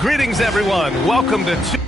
Greetings, everyone. Welcome to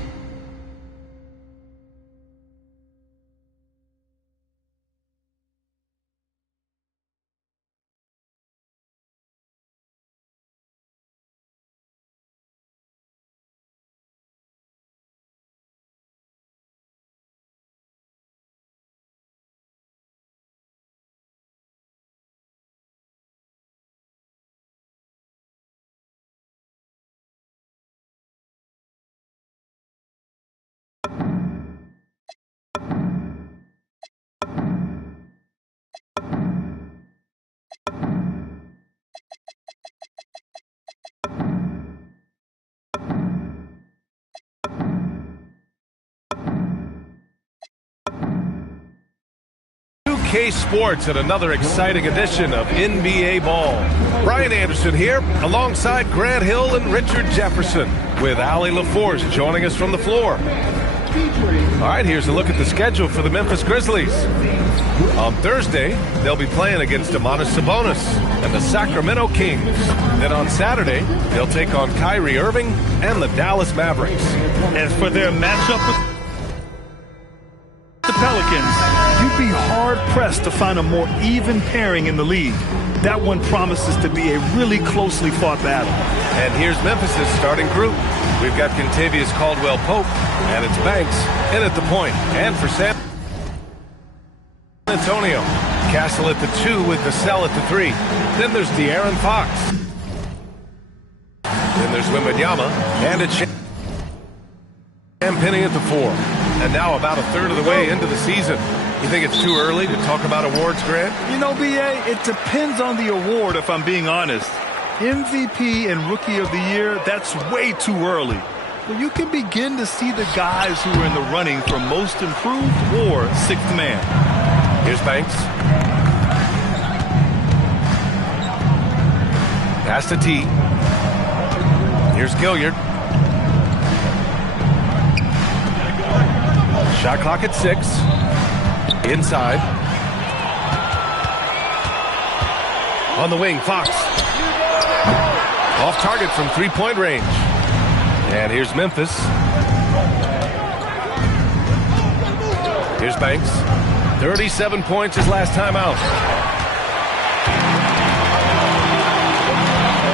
K Sports and another exciting edition of NBA Ball. Brian Anderson here, alongside Grant Hill and Richard Jefferson, with Allie LaForce joining us from the floor. All right, here's a look at the schedule for the Memphis Grizzlies. On Thursday, they'll be playing against Domantas Sabonis and the Sacramento Kings. Then on Saturday, they'll take on Kyrie Irving and the Dallas Mavericks. As for their matchup with the Pelicans, you'd be hard-pressed to find a more even pairing in the league. That one promises to be a really closely fought battle. And here's Memphis' starting group. We've got Kentavious Caldwell-Pope, and it's Banks in at the point. And for San Antonio, Castle at the 2 with Vassell at the 3. Then there's De'Aaron Fox. Then there's Wembanyama and it's Champagnie at the 4. And now about a third of the way into the season. You think it's too early to talk about awards, Grant? You know, B.A., it depends on the award, if I'm being honest. MVP and Rookie of the Year, that's way too early. But you can begin to see the guys who are in the running for Most Improved or Sixth Man. Here's Banks. Pass to T. Here's Gilliard. Shot clock at 6. Inside. On the wing, Fox. Off target from three-point range. And here's Memphis. Here's Banks. 37 points his last time out.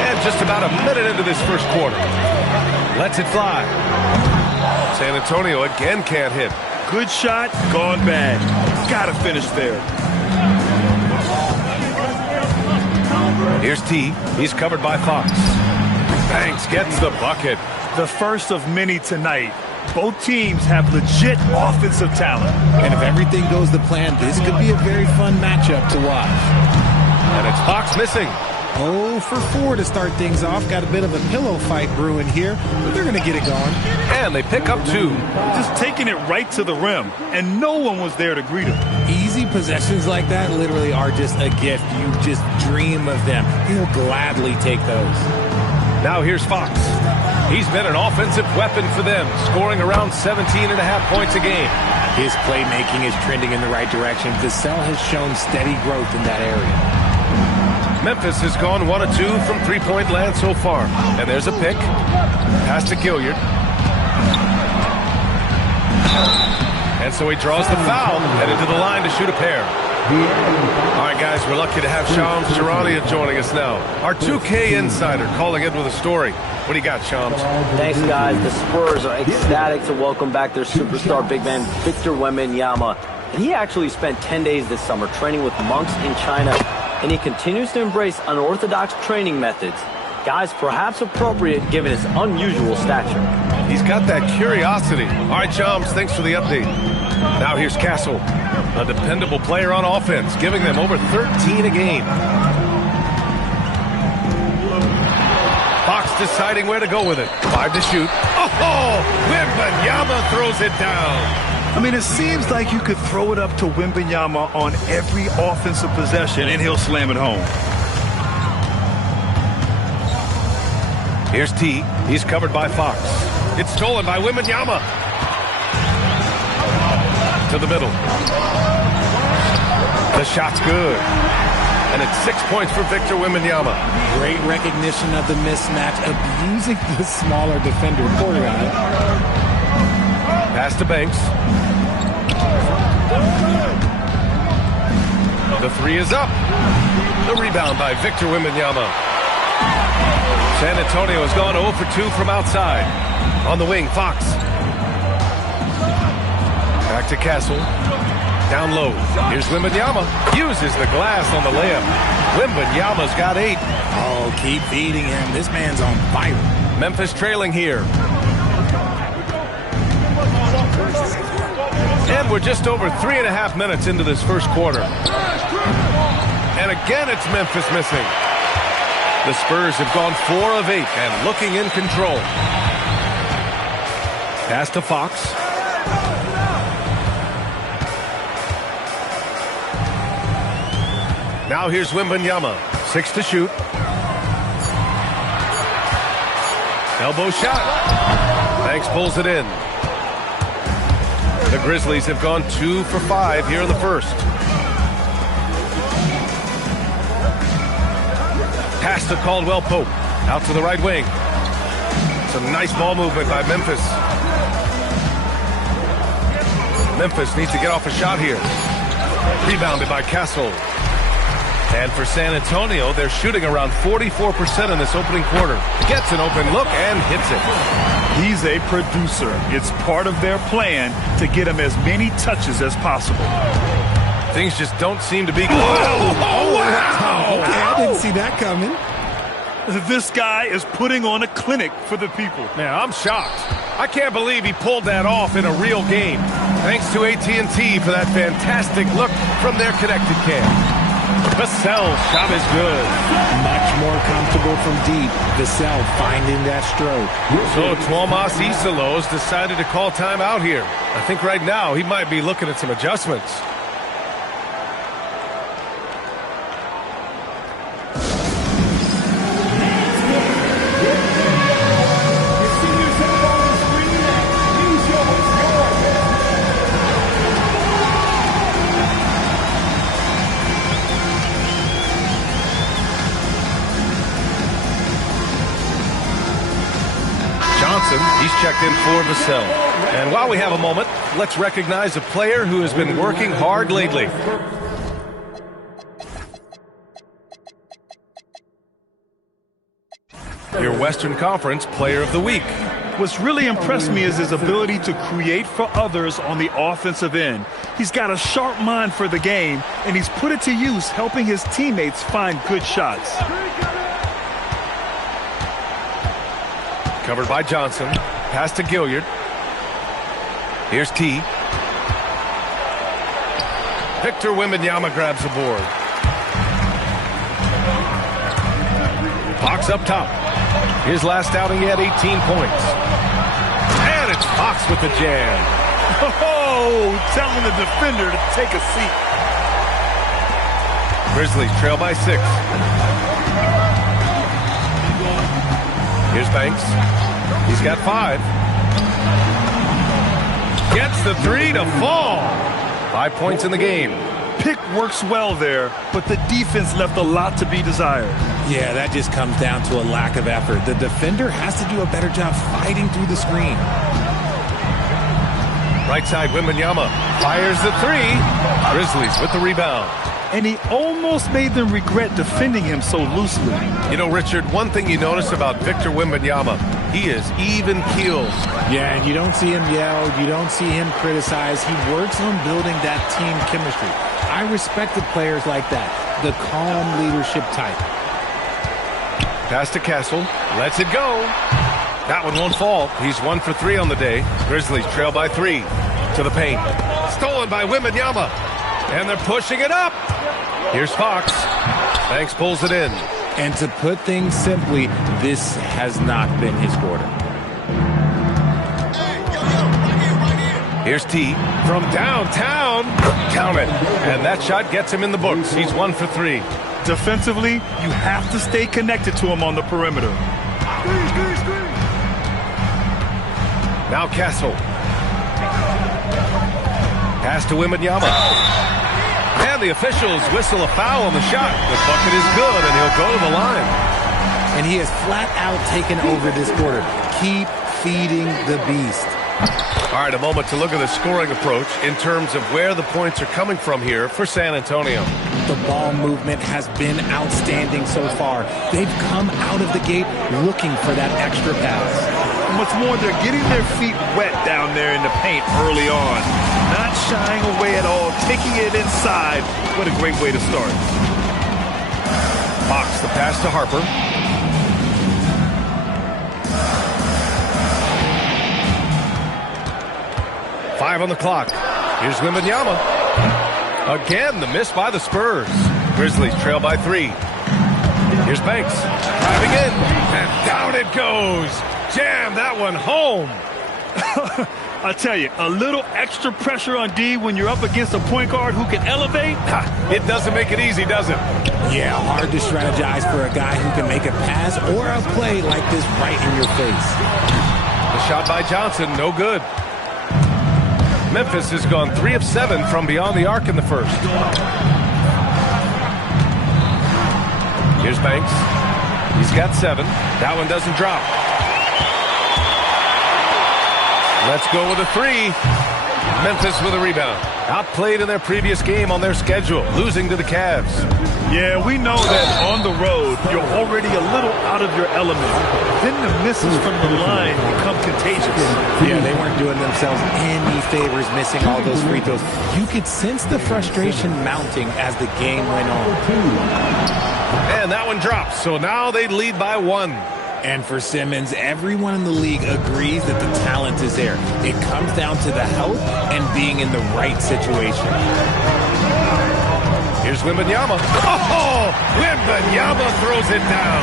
And just about a minute into this first quarter. Lets it fly. San Antonio again can't hit. Good shot, gone bad. Gotta finish there. Here's T. He's covered by Fox. Banks gets the bucket. The first of many tonight. Both teams have legit offensive talent. And if everything goes to plan, this could be a very fun matchup to watch. And it's Fox missing. 0 for 4 to start things off. Got a bit of a pillow fight brewing here, but they're going to get it going. And they pick up 2. Just taking it right to the rim, and no one was there to greet him. Easy possessions like that literally are just a gift. You just dream of them. He'll gladly take those. Now here's Fox. He's been an offensive weapon for them, scoring around 17.5 points a game. His playmaking is trending in the right direction. Vassell has shown steady growth in that area. Memphis has gone 1 of 2 from three-point land so far. And there's a pick. Pass to Gilliard. And so he draws the foul, headed to the line to shoot a pair. All right, guys, we're lucky to have Shams Charania joining us now. Our 2K insider calling in with a story. What do you got, Shams? Thanks, guys. The Spurs are ecstatic to welcome back their superstar big man, Victor Wembanyama. And he actually spent 10 days this summer training with monks in China. And he continues to embrace unorthodox training methods. Guys, perhaps appropriate given his unusual stature. He's got that curiosity. All right, Shams, thanks for the update. Now here's Castle, a dependable player on offense, giving them over 13 a game. Fox deciding where to go with it. 5 to shoot. Oh, Wembanyama throws it down. I mean, it seems like you could throw it up to Wembanyama on every offensive possession, and he'll slam it home. Here's T. He's covered by Fox. It's stolen by Wembanyama. To the middle. The shot's good. And it's 6 points for Victor Wembanyama. Great recognition of the mismatch, abusing the smaller defender. Poor guy. Pass to Banks. The three is up. The rebound by Victor Wembanyama. San Antonio has gone 0 for 2 from outside. On the wing, Fox. Back to Castle. Down low. Here's Wembanyama. Uses the glass on the layup. Wembanyama's got 8. Oh, keep feeding him. This man's on fire. Memphis trailing here. And we're just over 3.5 minutes into this first quarter. And again, it's Memphis missing. The Spurs have gone 4 of 8 and looking in control. Pass to Fox. Now here's Wembanyama. 6 to shoot. Elbow shot. Banks pulls it in. The Grizzlies have gone 2 for 5 here in the first. Pass to Caldwell Pope. Out to the right wing. Some nice ball movement by Memphis. Memphis needs to get off a shot here. Rebounded by Castle. And for San Antonio, they're shooting around 44% in this opening quarter. Gets an open look and hits it. He's a producer. It's part of their plan to get him as many touches as possible. Things just don't seem to be going. Oh, wow. Okay, I didn't see that coming. This guy is putting on a clinic for the people. Man, I'm shocked. I can't believe he pulled that off in a real game. Thanks to AT&T for that fantastic look from their connected cam. Vassell's shot is good. Much more comfortable from deep. Vassell finding that stroke. So Tuomas Isalos decided to call timeout here. I think right now he might be looking at some adjustments. He's checked in for Vassell. And while we have a moment, let's recognize a player who has been working hard lately. Your Western Conference Player of the Week. What's really impressed me is his ability to create for others on the offensive end. He's got a sharp mind for the game, and he's put it to use helping his teammates find good shots. Covered by Johnson. Pass to Gilliard. Here's T. Victor Wembanyama grabs the board. Fox up top. His last outing, he had 18 points. And it's Fox with the jam. Oh, telling the defender to take a seat. Grizzlies trail by 6. Here's Banks. He's got 5. Gets the 3 to fall. 5 points in the game. Pick works well there, but the defense left a lot to be desired. Yeah, that just comes down to a lack of effort. The defender has to do a better job fighting through the screen. Right side, Wembanyama fires the 3. Grizzlies with the rebound. And he almost made them regret defending him so loosely. You know, Richard, one thing you notice about Victor Wembanyama, he is even keeled. Yeah, and you don't see him yell. You don't see him criticize. He works on building that team chemistry. I respect the players like that, the calm leadership type. Pass to Castle. Lets it go. That one won't fall. He's 1 for 3 on the day. Grizzlies trail by 3. To the paint. Stolen by Wembanyama. And they're pushing it up. Here's Fox. Banks pulls it in. And to put things simply, this has not been his quarter. Here's T from downtown. Count it. And that shot gets him in the books. He's 1 for 3. Defensively, you have to stay connected to him on the perimeter. Now Castle. Pass to Wembanyama. And And the officials whistle a foul on the shot. The bucket is good, and he'll go to the line. And he has flat out taken over this quarter. Keep feeding the beast. All right, a moment to look at the scoring approach in terms of where the points are coming from here for San Antonio. The ball movement has been outstanding so far. They've come out of the gate looking for that extra pass. What's more, they're getting their feet wet down there in the paint early on. Not shying away at all, taking it inside. What a great way to start. Fox, the pass to Harper. Five on the clock. Here's Wembanyama. Again, the miss by the Spurs. Grizzlies trail by 3. Here's Banks. Driving in. And down it goes. Jam that one home. I tell you, a little extra pressure on D when you're up against a point guard who can elevate. It doesn't make it easy, does it? Yeah, hard to strategize for a guy who can make a pass or a play like this right in your face. The shot by Johnson, no good. Memphis has gone 3 of 7 from beyond the arc in the first. Here's Banks. He's got 7. That one doesn't drop. Let's go with a 3. Memphis with a rebound. Outplayed in their previous game on their schedule, losing to the Cavs. Yeah, we know that on the road, you're already a little out of your element. Then the misses from the line become contagious. Yeah, they weren't doing themselves any favors missing all those free throws. You could sense the frustration mounting as the game went on. And that one drops, so now they lead by 1. And for Simmons, everyone in the league agrees that the talent is there. It comes down to the health and being in the right situation. Here's Wembanyama. Oh, Wembanyama throws it down.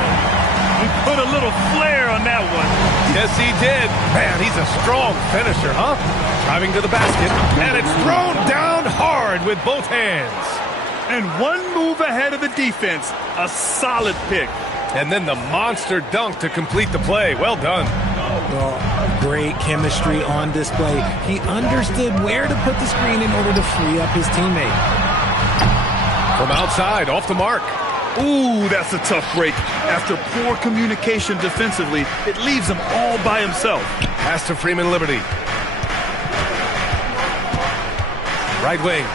He put a little flair on that one. Yes, he did. Man, he's a strong finisher, huh? Driving to the basket, and it's thrown down hard with both hands. And one move ahead of the defense. A solid pick. And then the monster dunk to complete the play. Well done. Well, great chemistry on display. He understood where to put the screen in order to free up his teammate. From outside, off the mark. Ooh, that's a tough break. After poor communication defensively, it leaves him all by himself. Pass to Freeman Liberty. Right wing.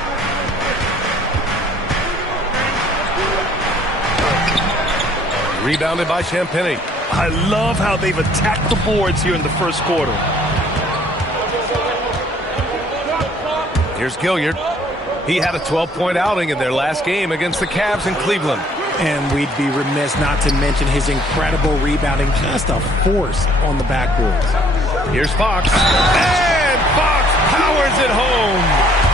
Rebounded by Champagny. I love how they've attacked the boards here in the first quarter. Here's Gilliard. He had a 12-point outing in their last game against the Cavs in Cleveland. And we'd be remiss not to mention his incredible rebounding. Just a force on the backboards. Here's Fox. And Fox powers it home.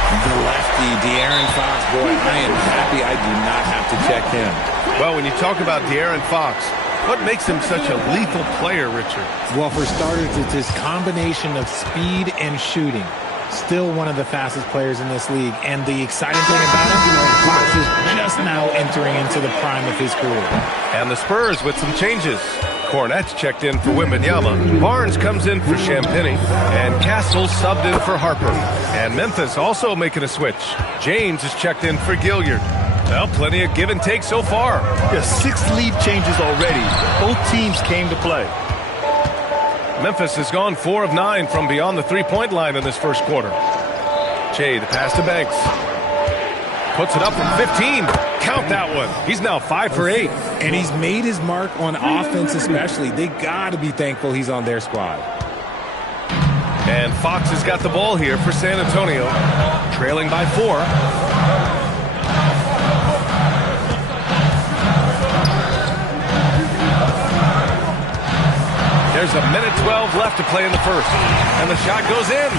The lefty, De'Aaron Fox, boy, I am happy I do not have to check him. Well, when you talk about De'Aaron Fox, what makes him such a lethal player, Richard? Well, for starters, it's his combination of speed and shooting. Still one of the fastest players in this league. And the exciting thing about him, Fox is just now entering into the prime of his career. And the Spurs with some changes. Cornette's checked in for Wembanyama. Barnes comes in for Champagny. And Castle subbed in for Harper. And Memphis also making a switch. James is checked in for Gilliard. Well, plenty of give and take so far. There's 6 lead changes already. Both teams came to play. Memphis has gone 4 of 9 from beyond the three-point line in this first quarter. Jay, the pass to Banks. Puts it up from 15. Count that one. He's now 5 for 8. And he's made his mark on offense especially. They got to be thankful he's on their squad. And Fox has got the ball here for San Antonio. Trailing by 4. There's a minute 12 left to play in the first. And the shot goes in.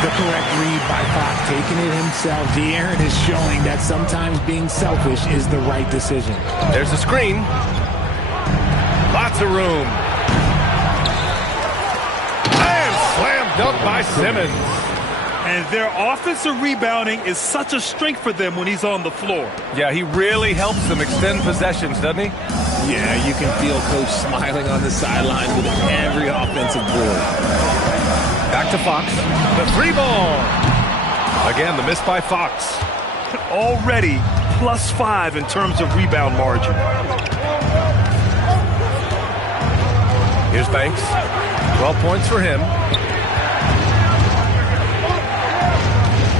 The correct read by Fox, taking it himself. De'Aaron is showing that sometimes being selfish is the right decision. There's a screen. Lots of room. And slam dunk by Simmons. And their offensive rebounding is such a strength for them when he's on the floor. Yeah, he really helps them extend possessions, doesn't he? Yeah, you can feel Coach smiling on the sidelines with every offensive board. Back to Fox. The 3 ball. Again, the miss by Fox. Already +5 in terms of rebound margin. Here's Banks. 12 points for him.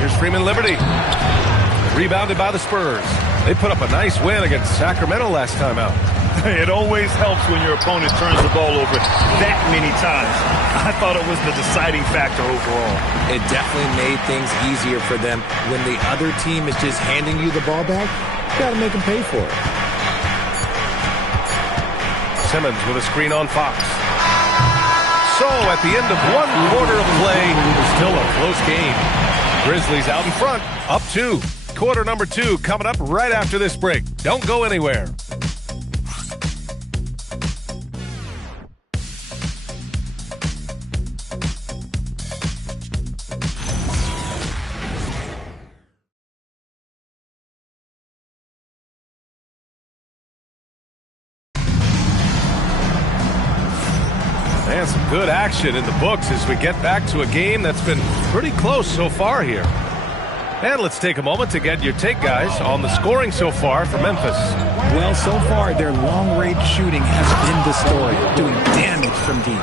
Here's Freeman Liberty. Rebounded by the Spurs. They put up a nice win against Sacramento last time out. It always helps when your opponent turns the ball over that many times. I thought it was the deciding factor overall. It definitely made things easier for them. When the other team is just handing you the ball back, you got to make them pay for it. Simmons with a screen on Fox. So at the end of one quarter of play, still a close game. Grizzlies out in front, up 2. Quarter number 2 coming up right after this break. Don't go anywhere. And some good action in the books as we get back to a game that's been pretty close so far here. And let's take a moment to get your take, guys, on the scoring so far for Memphis. Well, so far, their long-range shooting has been the story, doing damage from deep.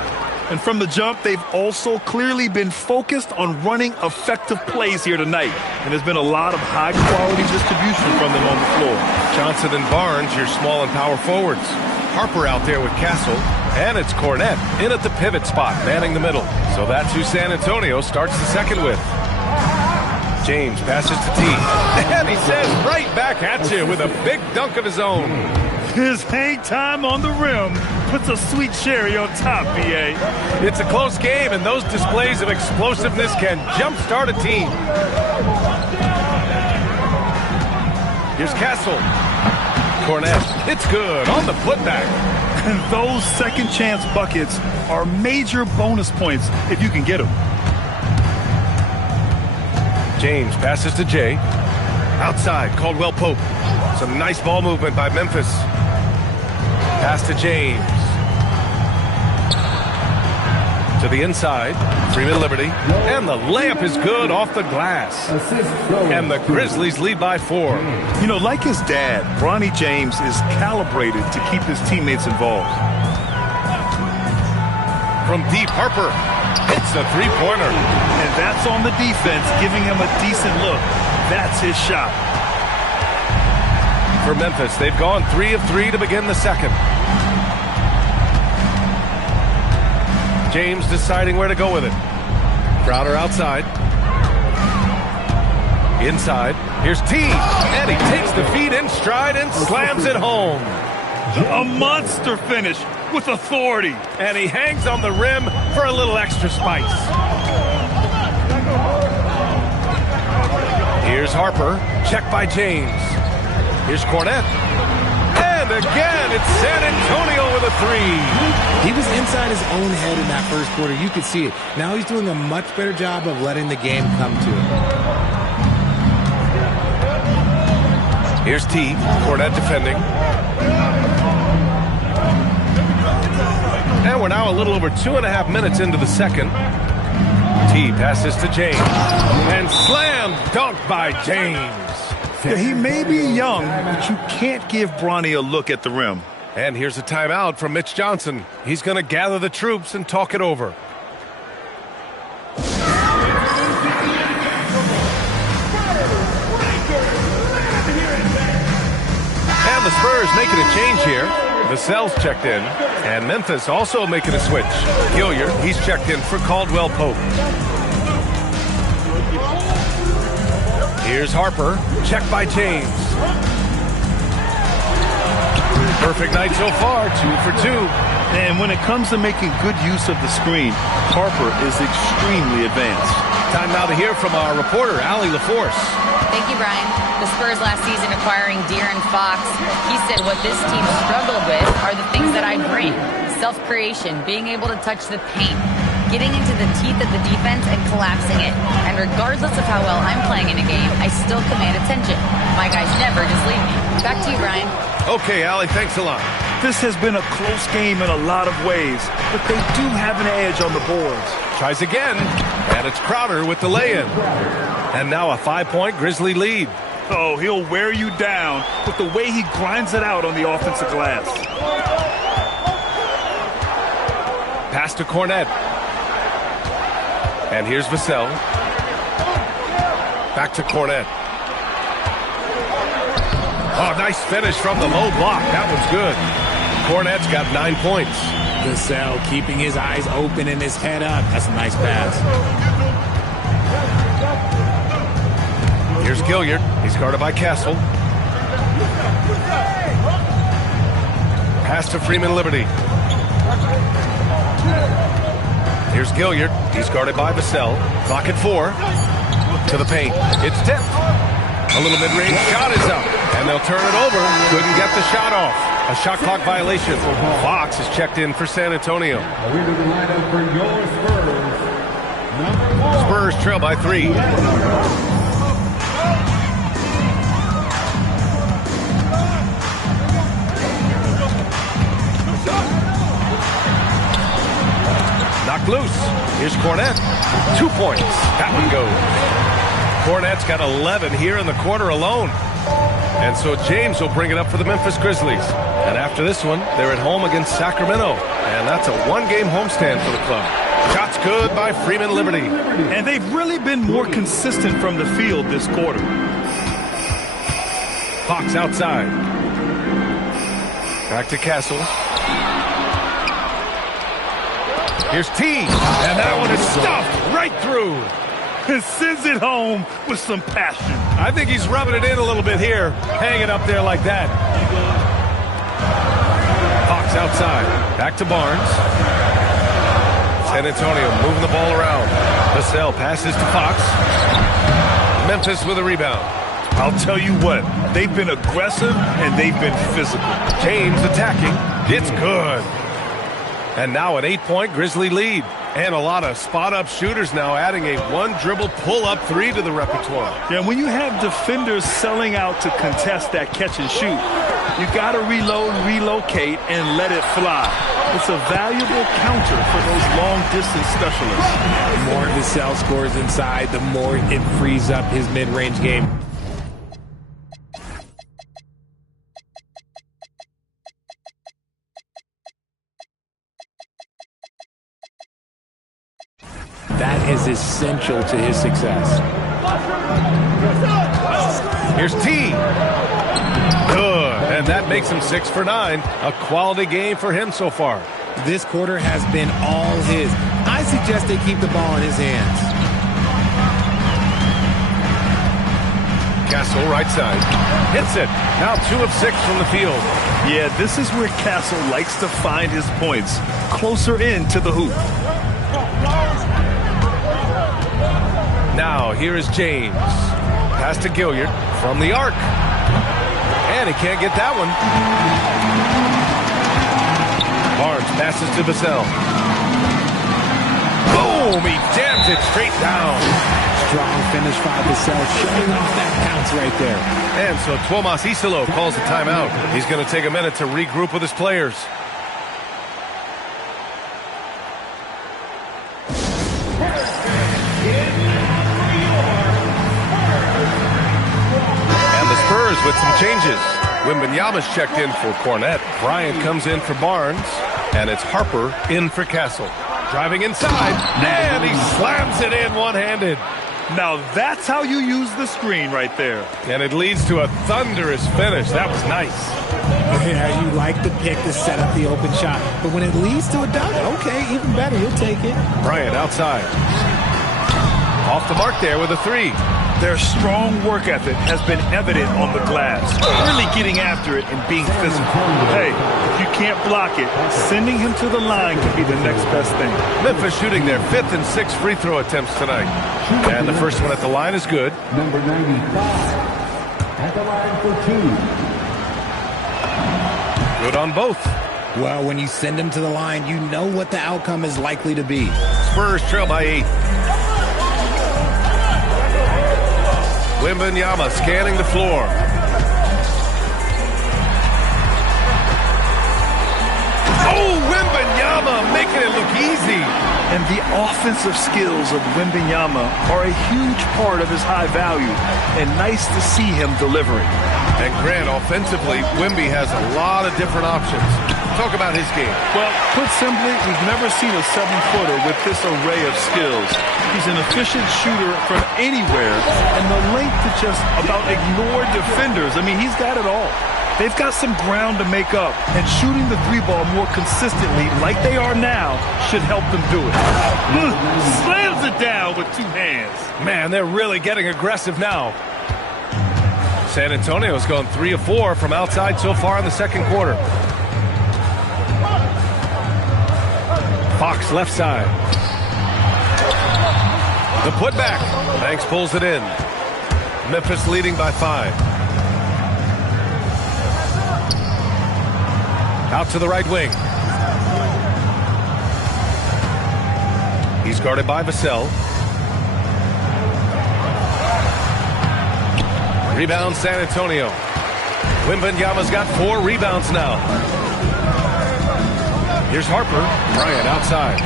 And from the jump, they've also clearly been focused on running effective plays here tonight. And there's been a lot of high-quality distribution from them on the floor. Johnson and Barnes, your small and power forwards. Harper out there with Castle. And it's Cornette in at the pivot spot, manning the middle. So that's who San Antonio starts the second with. James passes to T. And he says right back at you with a big dunk of his own. His hang time on the rim puts a sweet cherry on top, B.A. It's a close game, and those displays of explosiveness can jumpstart a team. Here's Castle. Cornette, it's good on the putback. And those second chance buckets are major bonus points if you can get them. James passes to Jay. Outside, Caldwell Pope. Some nice ball movement by Memphis. Pass to James. To the inside, Freeman Liberty. And the layup is good off the glass. And the Grizzlies lead by 4. You know, like his dad, Bronny James is calibrated to keep his teammates involved. From deep, Harper hits the three-pointer. And that's on the defense, giving him a decent look. That's his shot. For Memphis, they've gone 3 of 3 to begin the second. James deciding where to go with it. Crowder outside. Inside. Here's T. And he takes the feed in stride and slams it home. A monster finish with authority. And he hangs on the rim for a little extra spice. Here's Harper. Checked by James. Here's Cornette. And again, it's San Antonio with a 3. He was inside his own head in that first quarter. You could see it. Now he's doing a much better job of letting the game come to him. Here's T. Cornette defending. And we're now a little over 2.5 minutes into the second. T passes to James. And slam dunk by James. Yeah, he may be young, but you can't give Bronny a look at the rim. And here's a timeout from Mitch Johnson. He's going to gather the troops and talk it over. And the Spurs making a change here. Vassell's checked in. And Memphis also making a switch. Gilliard, he's checked in for Caldwell Pope. Here's Harper, checked by James. Perfect night so far, 2 for 2. And when it comes to making good use of the screen, Harper is extremely advanced. Time now to hear from our reporter, Allie LaForce. Thank you, Brian. The Spurs last season acquiring De'Aaron Fox, he said what this team struggled with are the things that I bring. Self-creation, being able to touch the paint, getting into the teeth of the defense and collapsing it. And regardless of how well I'm playing in a game, I still command attention. My guys never just leave me. Back to you, Brian. Okay, Allie, thanks a lot. This has been a close game in a lot of ways, but they do have an edge on the boards. Tries again, and it's Crowder with the lay-in. And now a 5-point Grizzly lead. Oh, he'll wear you down with the way he grinds it out on the offensive glass. Pass to Cornette. And here's Vassell. Back to Cornette. Oh, nice finish from the low block. That one's good. Cornette's got 9 points. Vassell keeping his eyes open and his head up. That's a nice pass. Here's Gilliard. He's guarded by Castle. Pass to Freeman Liberty. Here's Gilliard. He's guarded by Vassell. Clock at 4. To the paint. It's tipped. A little mid-range shot is up. And they'll turn it over. Couldn't get the shot off. A shot clock violation. Fox is checked in for San Antonio. Spurs trail by 3. Knocked loose. Here's Cornette. 2 points. That one goes. Cornette's got 11 here in the quarter alone. And so James will bring it up for the Memphis Grizzlies. And after this one, they're at home against Sacramento. And that's a one-game homestand for the club. Shots good by Freeman Liberty. And they've really been more consistent from the field this quarter. Fox outside. Back to Castle. Here's T. And that one is stuffed right through. And sends it home with some passion. I think he's rubbing it in a little bit here. Hanging up there like that. Fox outside. Back to Barnes. San Antonio moving the ball around. Vassell passes to Fox. Memphis with a rebound. I'll tell you what, they've been aggressive and they've been physical. James attacking. It's good. And now an 8-point Grizzly lead. And a lot of spot-up shooters now, adding a one-dribble pull-up 3 to the repertoire. Yeah, when you have defenders selling out to contest that catch and shoot, you got to reload, relocate, and let it fly. It's a valuable counter for those long-distance specialists. The more Vassell scores inside, the more it frees up his mid-range game. That is essential to his success. Here's T. Good. And that makes him 6 for 9. A quality game for him so far. This quarter has been all his. I suggest they keep the ball in his hands. Castle right side. Hits it. Now 2 of 6 from the field. Yeah, this is where Castle likes to find his points. Closer in to the hoop. Now, here is James. Pass to Gilliard from the arc. And he can't get that one. Barnes passes to Vassell. Boom! He jams it straight down. Strong finish by Vassell, showing off that bounce right there. And so Tuomas Isolo calls the timeout. He's going to take a minute to regroup with his players. Spurs with some changes. Wembanyama's checked in for Cornette. Bryant comes in for Barnes. And it's Harper in for Castle. Driving inside. And he slams it in one-handed. Now that's how you use the screen right there. And it leads to a thunderous finish. That was nice. Yeah, you like the pick to set up the open shot. But when it leads to a dunk, okay, even better. You'll take it. Bryant outside. Off the mark there with a 3. Their strong work ethic has been evident on the glass, really getting after it and being physical. Hey, if you can't block it, sending him to the line could be the next best thing. Memphis shooting their 5th and 6th free throw attempts tonight. And the first one at the line is good. Number 95 at the line for 2. Good on both. Well, when you send him to the line, you know what the outcome is likely to be. Spurs trail by 8. Wembanyama scanning the floor. Oh, Wembanyama making it look easy. And the offensive skills of Wembanyama are a huge part of his high value, and nice to see him delivering. And Grant, offensively, Wemby has a lot of different options. Talk about his game. Well, put simply, we've never seen a 7-footer with this array of skills. He's an efficient shooter from anywhere, and the length to just about ignore defenders. I mean, he's got it all. They've got some ground to make up, and shooting the three ball more consistently, like they are now, should help them do it. Slams it down with 2 hands. Man, they're really getting aggressive now. San Antonio's gone 3 of 4 from outside so far in the second quarter. Fox left side. The putback. Banks pulls it in. Memphis leading by 5. Out to the right wing. He's guarded by Vassell. Rebound San Antonio. Wembanyama's got 4 rebounds now. Here's Harper. Bryant outside.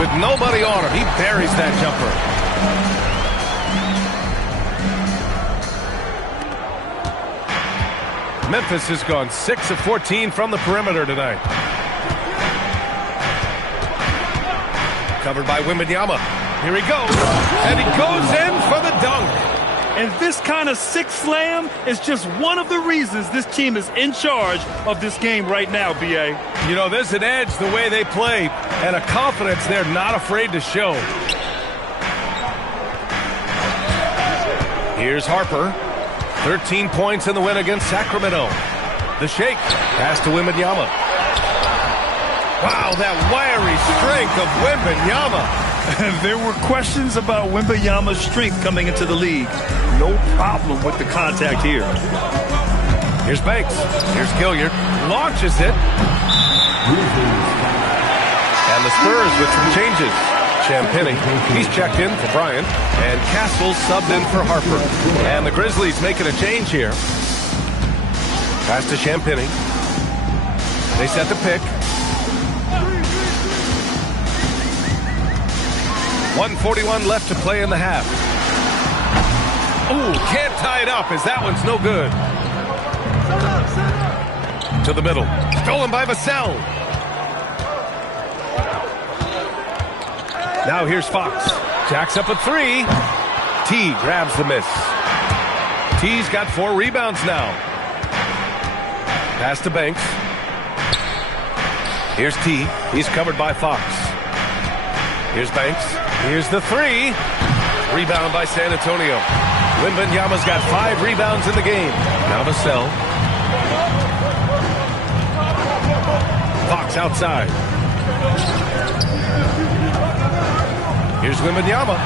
With nobody on him, he buries that jumper. Memphis has gone 6 of 14 from the perimeter tonight. Covered by Wembanyama. Here he goes. And he goes in for the dunk. And this kind of 6 slam is just one of the reasons this team is in charge of this game right now, B.A. You know, there's an edge the way they play and a confidence they're not afraid to show. Here's Harper. 13 points in the win against Sacramento. The shake. Pass to Wembanyama. Wow, that wiry strength of Wembanyama. There were questions about Wembanyama's strength coming into the league. No problem with the contact here. Here's Banks. Here's Gilliard. Launches it. And the Spurs with some changes. Champagny, he's checked in for Bryant. And Castle subbed in for Harper. And the Grizzlies making a change here. Pass to Champagny. They set the pick. 1:41 left to play in the half. Ooh, can't tie it up as that one's no good. To the middle. Stolen by Vassell. Now here's Fox. Jacks up a 3. T grabs the miss. T's got 4 rebounds now. Pass to Banks. Here's T. He's covered by Fox. Here's Banks. Here's the 3. Rebound by San Antonio. Wembanyama's got 5 rebounds in the game. Now Vassell. Fox outside. Here's Wembanyama.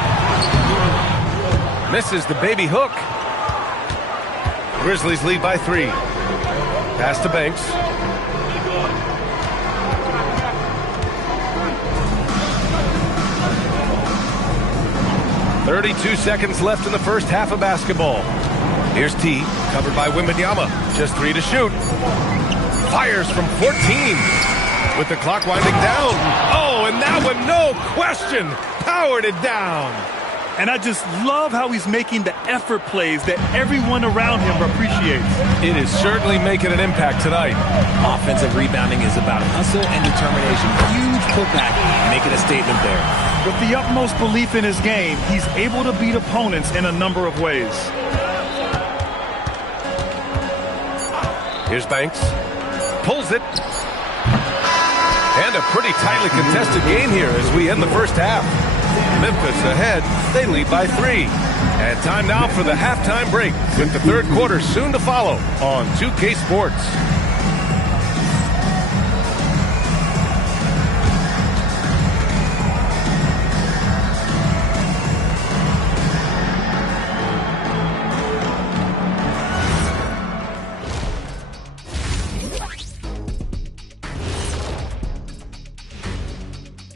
Misses the baby hook. Grizzlies lead by 3. Pass to Banks. .32 seconds left in the first half of basketball. Here's T, covered by Wembanyama. Just 3 to shoot. Fires from 14. With the clock winding down. Oh, and that one, no question, powered it down. And I just love how he's making the effort plays that everyone around him appreciates. It is certainly making an impact tonight. Offensive rebounding is about hustle and determination. Huge putback, making a statement there. With the utmost belief in his game, he's able to beat opponents in a number of ways. Here's Banks. Pulls it. And a pretty tightly contested game here as we end the first half. Memphis ahead. They lead by 3. And time now for the halftime break with the third quarter soon to follow on 2K Sports.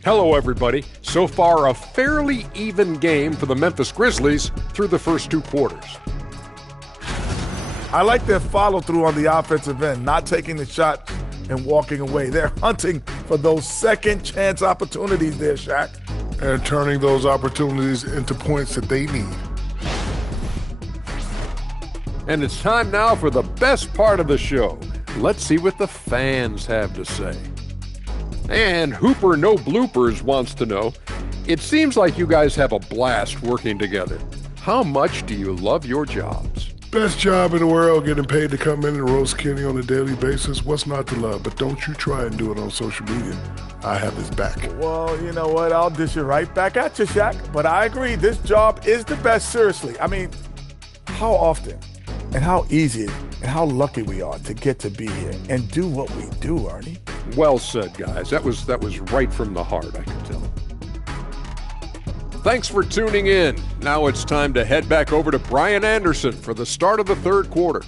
Hello, everybody. So far, a fairly even game for the Memphis Grizzlies through the first 2 quarters. I like their follow-through on the offensive end, not taking the shot and walking away. They're hunting for those second chance opportunities there, Shaq. And turning those opportunities into points that they need. And it's time now for the best part of the show. Let's see what the fans have to say. And Hooper No Bloopers wants to know, it seems like you guys have a blast working together. How much do you love your jobs? Best job in the world, getting paid to come in and roast Kenny on a daily basis. What's not to love? But don't you try and do it on social media. I have his back. Well, you know what? I'll dish it right back at you, Shaq. But I agree, this job is the best, seriously. I mean, how often and how easy and how lucky we are to get to be here and do what we do, Ernie. Well said, guys. That was right from the heart, I can tell. Thanks for tuning in. Now it's time to head back over to Brian Anderson for the start of the third quarter.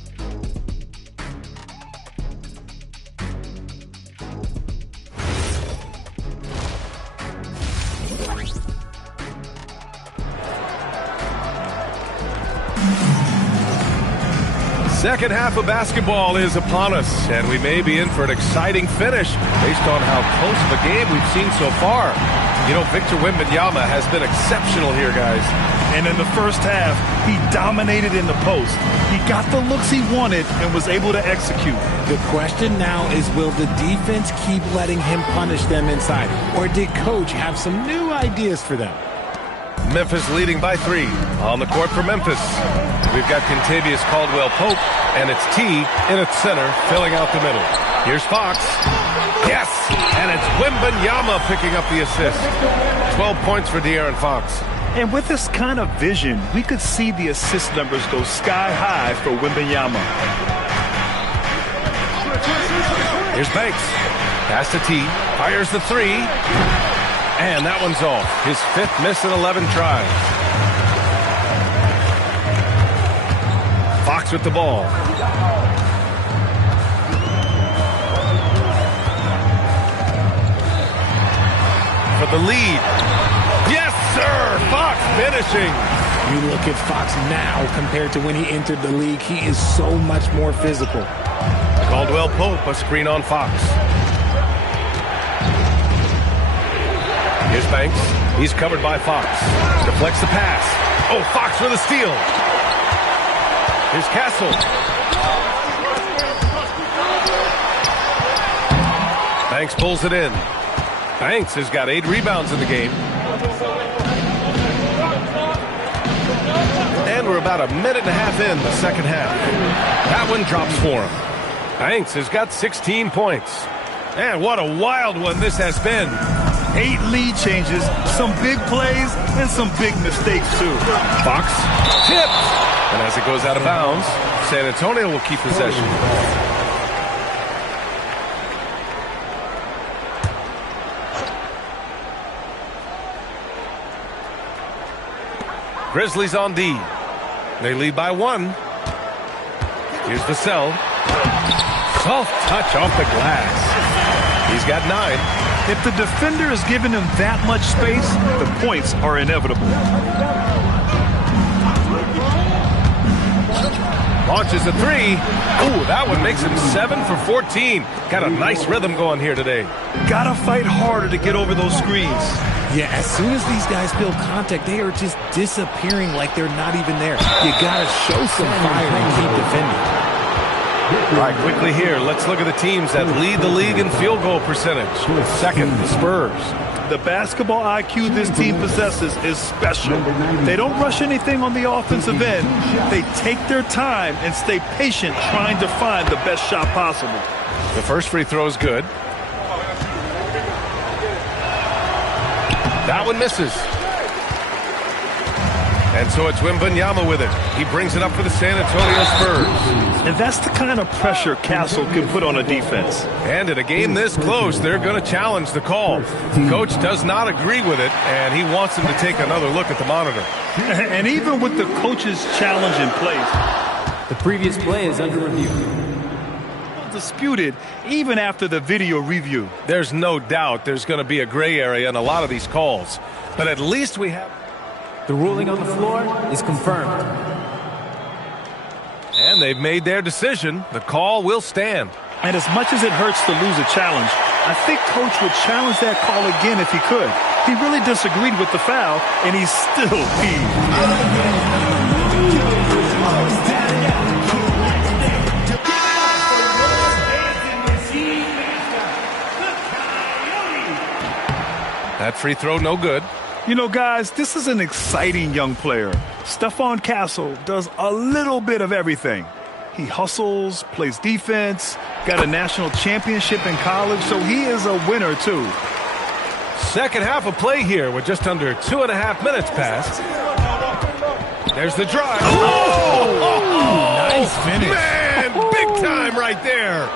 Second half of basketball is upon us, and we may be in for an exciting finish based on how close of a game we've seen so far. You know, Victor Wembanyama has been exceptional here, guys. And in the first half, he dominated in the post. He got the looks he wanted and was able to execute. The question now is, will the defense keep letting him punish them inside? Or did Coach have some new ideas for them? Memphis leading by 3. On the court for Memphis, we've got Kentavious Caldwell-Pope, and it's T in its center, filling out the middle. Here's Fox. Yes! And it's Wembanyama picking up the assist. 12 points for De'Aaron Fox. And with this kind of vision, we could see the assist numbers go sky high for Wembanyama. Here's Banks. Pass to T. Fires the 3. And that one's off. His 5th miss in 11 tries. Fox with the ball. For the lead. Yes, sir! Fox finishing. You look at Fox now compared to when he entered the league. He is so much more physical. Caldwell-Pope, a screen on Fox. Here's Banks. He's covered by Fox. Deflects the pass. Oh, Fox with a steal. Here's Castle. Banks pulls it in. Banks has got 8 rebounds in the game. And we're about a minute and a half in the second half. That one drops for him. Banks has got 16 points. And what a wild one this has been. 8 lead changes, some big plays, and some big mistakes, too. Fox tipped. And as it goes out of bounds, San Antonio will keep possession. Grizzlies on D. They lead by 1. Here's Vassell. Soft touch off the glass. He's got 9. If the defender is giving him that much space, the points are inevitable. Launches a 3. Ooh, that one makes him 7 for 14. Got a nice rhythm going here today. Gotta fight harder to get over those screens. Yeah, as soon as these guys feel contact, they are just disappearing like they're not even there. You gotta show some fire and keep defending. All right, quickly here, let's look at the teams that lead the league in field goal percentage. Second, the Spurs. The basketball IQ this team possesses is special. They don't rush anything on the offensive end. They take their time and stay patient trying to find the best shot possible. The first free throw is good. That one misses. And so it's Wembanyama with it. He brings it up for the San Antonio Spurs. And that's the kind of pressure Castle can put on a defense. And in a game this close, they're going to challenge the call. Coach does not agree with it, and he wants him to take another look at the monitor. And even with the coach's challenge in place, the previous play is under review. Disputed even after the video review. There's no doubt there's going to be a gray area in a lot of these calls. But at least we have... The ruling on the floor is confirmed. And they've made their decision. The call will stand. And as much as it hurts to lose a challenge, I think Coach would challenge that call again if he could. He really disagreed with the foul, and he's still peeved. That free throw, no good. You know, guys, this is an exciting young player. Stephon Castle does a little bit of everything. He hustles, plays defense, got a national championship in college, so he is a winner, too. Second half of play here with just under 2.5 minutes passed. There's the drive. Oh! Nice finish. Man, big time right there.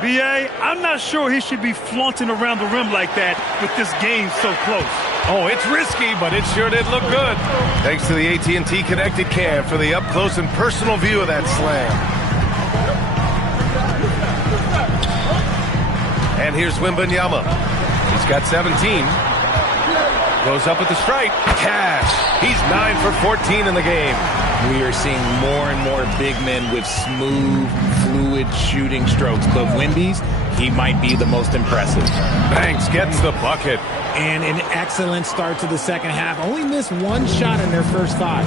B.A., I'm not sure he should be flaunting around the rim like that with this game so close. Oh, it's risky, but it sure did look good. Thanks to the AT&T Connected Cam for the up-close and personal view of that slam. And here's Wembanyama. He's got 17. Goes up at the stripe. Cash. He's 9 for 14 in the game. We are seeing more and more big men with smooth, fluid shooting strokes. But Wemby's, he might be the most impressive. Banks gets the bucket. And an excellent start to the second half. Only missed one shot in their first 5.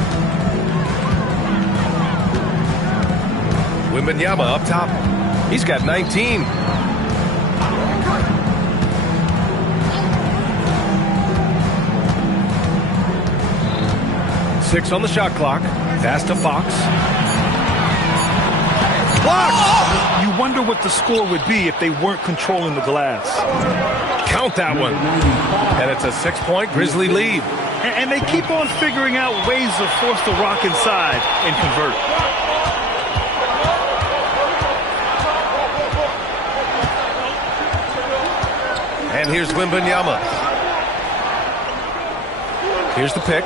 Wembanyama up top. He's got 19. Six on the shot clock. Pass to Fox. Blocked! You wonder what the score would be if they weren't controlling the glass. Count that one. And it's a 6-point Grizzly lead. And they keep on figuring out ways to force the rock inside and convert. And here's Wembanyama. Here's the pick.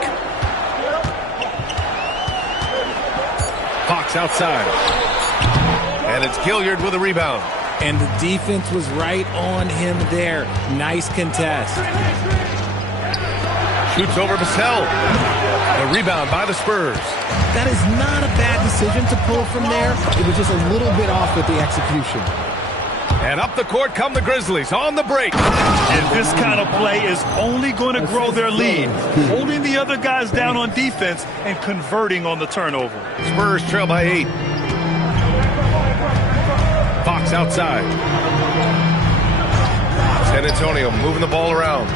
Fox outside. And it's Gilliard with a rebound. And the defense was right on him there. Nice contest. Shoots over Vassell. The rebound by the Spurs. That is not a bad decision to pull from there. It was just a little bit off with the execution. And up the court come the Grizzlies on the break. And this kind of play is only going to grow their lead. Holding the other guys down on defense and converting on the turnover. Spurs trail by 8. Fox outside. San Antonio moving the ball around.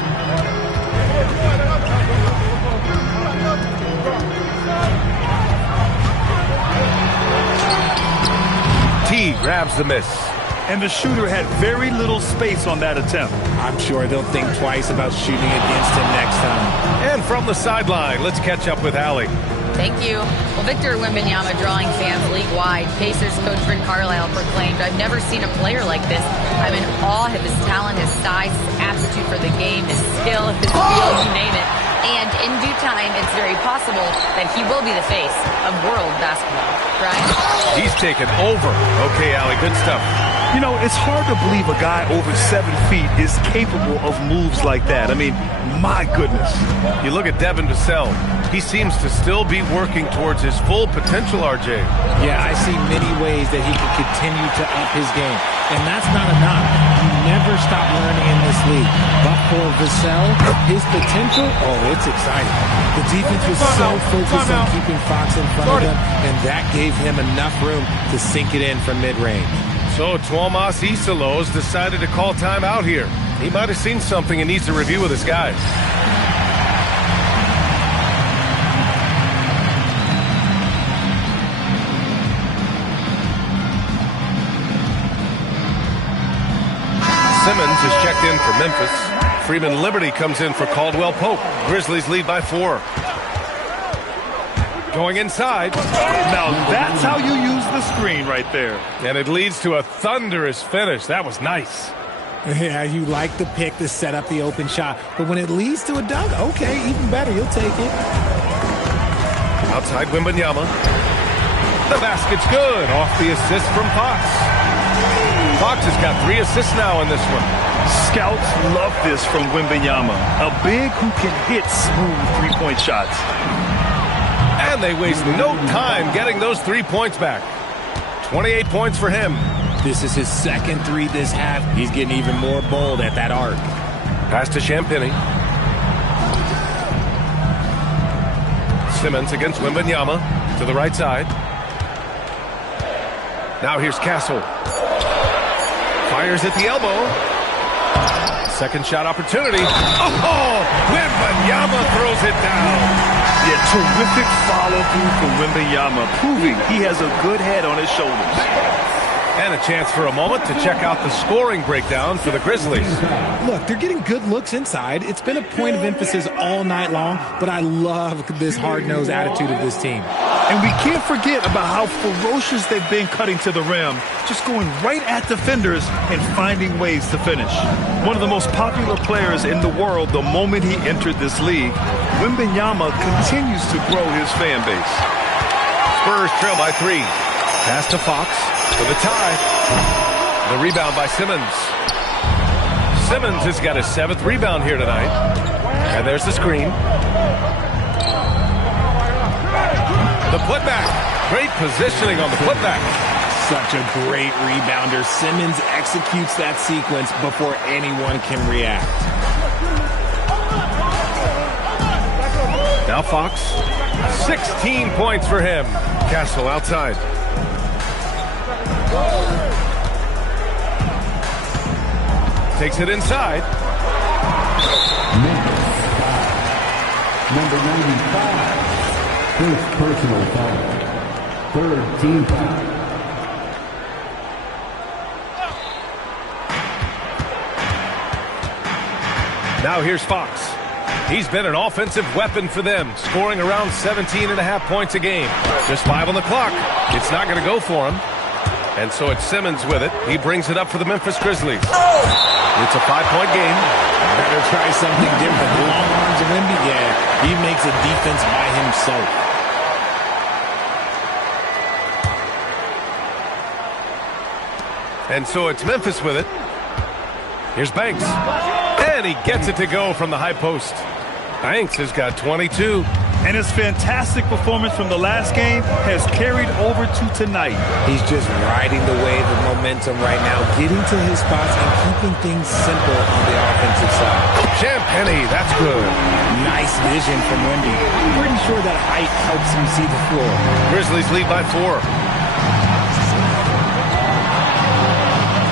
T grabs the miss. And the shooter had very little space on that attempt. I'm sure they'll think twice about shooting against him next time. And from the sideline, let's catch up with Allie. Thank you. Well, Victor Wembanyama drawing fans league-wide. Pacers coach Rick Carlisle proclaimed, "I've never seen a player like this. I'm in awe of his talent, his size, his aptitude for the game, his skill, his feel, you name it. And in due time, it's very possible that he will be the face of world basketball." Right? He's taken over. Okay, Allie, good stuff. You know, it's hard to believe a guy over 7 feet is capable of moves like that. I mean, my goodness. You look at Devin Vassell. He seems to still be working towards his full potential, RJ. Yeah, I see many ways that he can continue to up his game. And that's not a knock. You never stop learning in this league. But for Vassell, his potential, oh, it's exciting. The defense was so focused on keeping Fox in front of them, and that gave him enough room to sink it in from mid-range. So Tuomas Isalos decided to call time out here. He might have seen something and needs to review with his guys. Simmons is checked in for Memphis. Freeman Liberty comes in for Caldwell Pope. Grizzlies lead by 4. Going inside. Now that's how you use the screen right there. And it leads to a thunderous finish. That was nice. Yeah, you like the pick to set up the open shot. But when it leads to a dunk, okay, even better. You'll take it. Outside Wembanyama. The basket's good. Off the assist from Fox. Fox has got 3 assists now in this one. Scouts love this from Wembanyama. A big who can hit smooth three-point shots. And they waste no time getting those 3 points back. 28 points for him. This is his second three this half. He's getting even more bold at that arc. Pass to Champagnie. Simmons against Wembanyama to the right side. Now here's Castle. Fires at the elbow. Second shot opportunity. Oh, Wembanyama throws it down. Yeah, terrific follow-through for Wembanyama, proving he has a good head on his shoulders. And a chance for a moment to check out the scoring breakdown for the Grizzlies. Look, they're getting good looks inside. It's been a point of emphasis all night long, but I love this hard-nosed attitude of this team. And we can't forget about how ferocious they've been cutting to the rim, just going right at defenders and finding ways to finish. One of the most popular players in the world the moment he entered this league, Wembanyama continues to grow his fan base. Spurs trail by 3. Pass to Fox for the tie. The rebound by Simmons. Simmons has got his 7th rebound here tonight. And there's the screen. The putback. Great positioning on the putback. Such a great rebounder. Simmons executes that sequence before anyone can react. Now Fox. 16 points for him. Castle outside. Takes it inside. Number 95. First personal foul. 3rd team foul. Now here's Fox. He's been an offensive weapon for them, scoring around 17.5 points a game. Just 5 on the clock. It's not going to go for him. And so it's Simmons with it. He brings it up for the Memphis Grizzlies. It's a 5-point game. Better try something different. Long arms of Wemby, yeah. He makes a defense by himself. And so it's Memphis with it. Here's Banks. And he gets it to go from the high post. Banks has got 22. And his fantastic performance from the last game has carried over to tonight. He's just riding the wave of momentum right now, getting to his spots and keeping things simple on the offensive side. Champagnie, that's good. Nice vision from Wemby. I'm pretty sure that height helps him see the floor. Grizzlies lead by 4.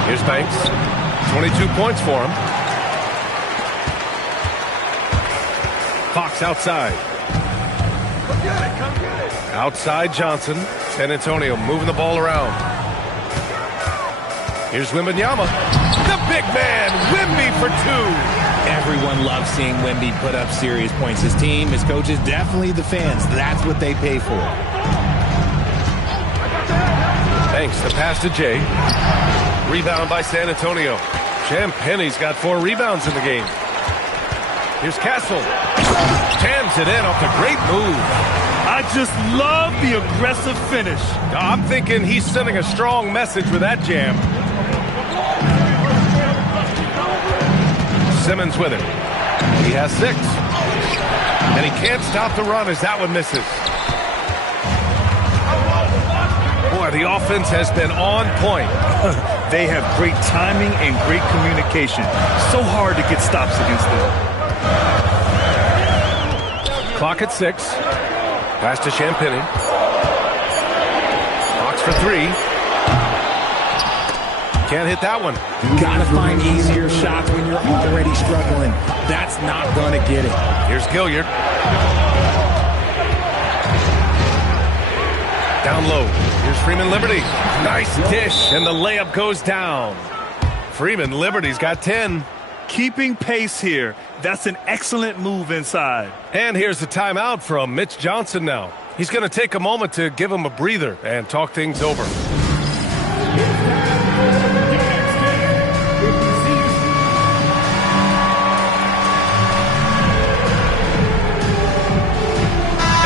Here's Banks. 22 points for him. Fox outside. Outside Johnson. San Antonio moving the ball around. Here's Wembanyama. The big man, Wemby for 2. Everyone loves seeing Wemby put up serious points. His team, his coaches, definitely the fans. That's what they pay for. Banks, the pass to Jay. Rebound by San Antonio. Champagnie's got 4 rebounds in the game. Here's Castle. Jams it in off the great move. I just love the aggressive finish. I'm thinking he's sending a strong message with that jam. Simmons with it. He has 6. And he can't stop the run as that one misses. Boy, the offense has been on point. They have great timing and great communication. So hard to get stops against them. Clock at 6. Pass to Champagnie. Fox for 3. Can't hit that one. Gotta find easier shots when you're already struggling. That's not gonna get it. Here's Gilliard. Down low. Here's Freeman Liberty. Nice dish, and the layup goes down. Freeman Liberty's got 10. Keeping pace here. That's an excellent move inside. And here's the timeout from Mitch Johnson now. He's going to take a moment to give him a breather and talk things over.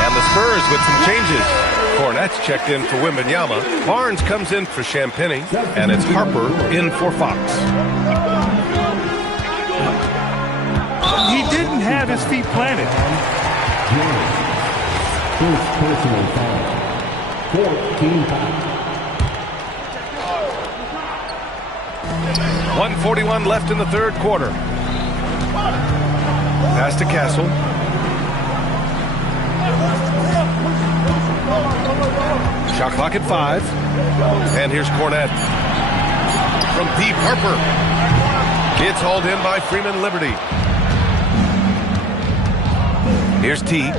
And the Spurs with some changes. Cornette's checked in for Wembanyama. Barnes comes in for Champagnie. And it's Harper in for Fox. He didn't have his feet planted. First personal foul. 14 foul. 1:41 left in the third quarter. Pass to Castle. Shot clock at 5. And here's Cornette. From deep, Harper. It's hauled in by Freeman Liberty. Here's T.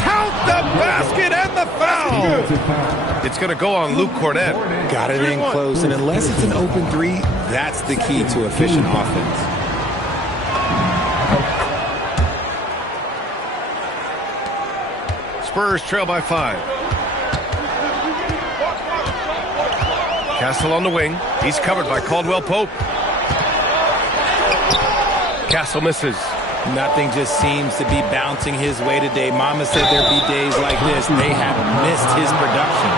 Count the basket and the foul! It's going to go on Luke Cornette. Got it in close, and unless it's an open three, that's the key to efficient offense. Spurs trail by 5. Castle on the wing. He's covered by Caldwell Pope. Castle misses. Nothing just seems to be bouncing his way today. Mama said there'd be days like this. They have missed his production.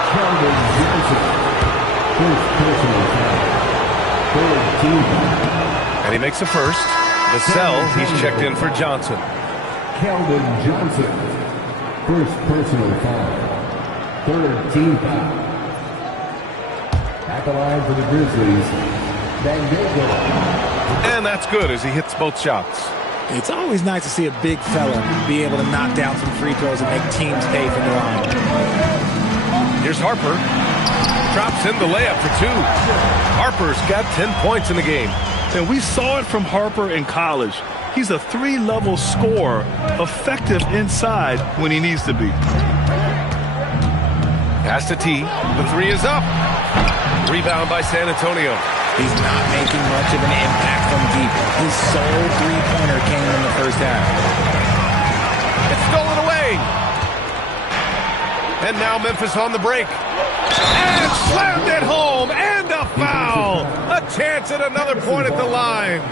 And he makes a first. Vassell, he's checked in for Johnson. Keldon Johnson, first personal foul. Third team foul. At the line for the Grizzlies, Van Ginkel. And that's good as he hits both shots. It's always nice to see a big fella be able to knock down some free throws and make teams pay from the line. Here's Harper. Drops in the layup for 2. Harper's got 10 points in the game. And we saw it from Harper in college. He's a 3-level scorer, effective inside when he needs to be. Pass to T. The 3 is up. Rebound by San Antonio. He's not making much of an impact from deep. His sole three-pointer came in the first half. It's stolen away. And now Memphis on the break. And slammed it home. And a foul. A chance at another point at the line.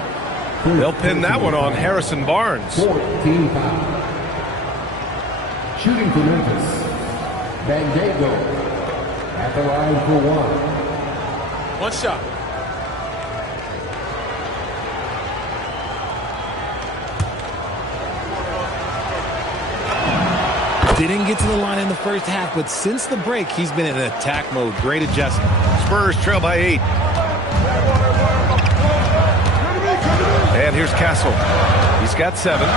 They'll pin that one on Harrison Barnes. 14 foul. Shooting for Memphis, Van Ginkel. At the line for 1. One shot. Didn't get to the line in the first half, but since the break, he's been in attack mode. Great adjustment. Spurs trail by 8. And here's Castle. He's got 7.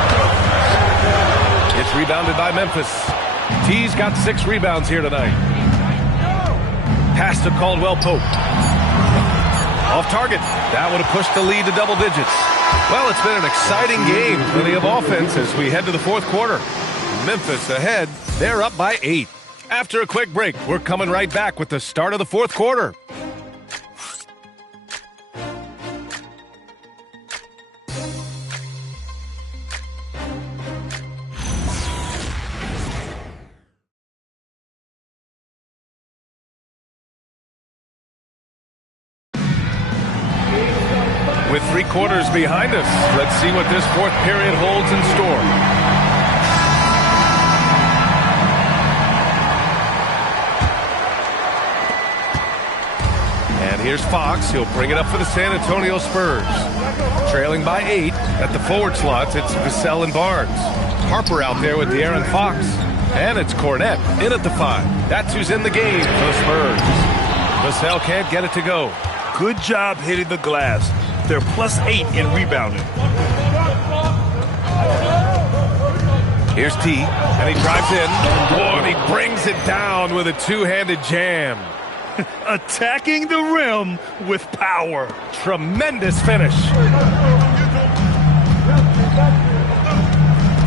It's rebounded by Memphis. T's got 6 rebounds here tonight. Pass to Caldwell Pope. Off target. That would have pushed the lead to double digits. Well, it's been an exciting game. Plenty of offense as we head to the fourth quarter. Memphis ahead. They're up by 8. After a quick break, we're coming right back with the start of the fourth quarter. With 3 quarters behind us, let's see what this fourth period holds in store. And here's Fox. He'll bring it up for the San Antonio Spurs. Trailing by 8 at the forward slots, it's Vassell and Barnes. Harper out there with De'Aaron Fox. And it's Cornette in at the 5. That's who's in the game for the Spurs. Vassell can't get it to go. Good job hitting the glass. They're +8 in rebounding. Here's T, and he drives in. Oh, and he brings it down with a two-handed jam. Attacking the rim with power. Tremendous finish.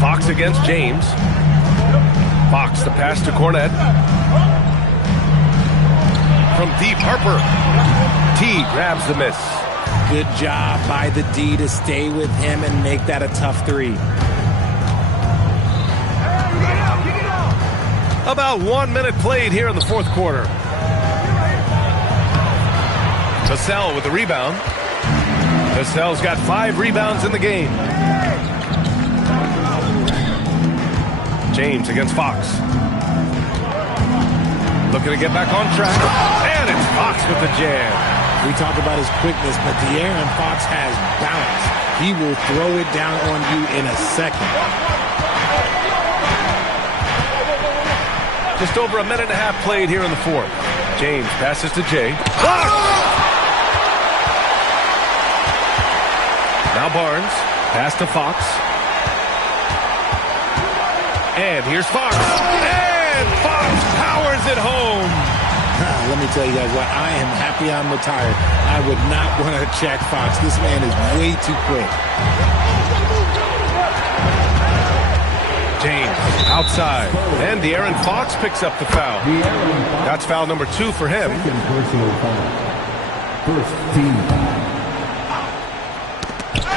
Fox against James. Fox the pass to Cornette. From deep, Harper. T grabs the miss. Good job by the D to stay with him and make that a tough 3. About 1 minute played here in the fourth quarter. Vassell with the rebound. Vassell's got 5 rebounds in the game. James against Fox. Looking to get back on track. And it's Fox with the jam. We talk about his quickness, but De'Aaron Fox has balance. He will throw it down on you in a second. Just over a minute and a half played here in the fourth. James passes to Jay. Blocked! Now Barnes. Pass to Fox. And here's Fox. And Fox powers it home. Let me tell you guys what, I am happy I'm retired. I would not want to check Fox. This man is way too quick. James outside. And De'Aaron Fox picks up the foul. That's foul number 2 for him. Second personal foul. First team foul.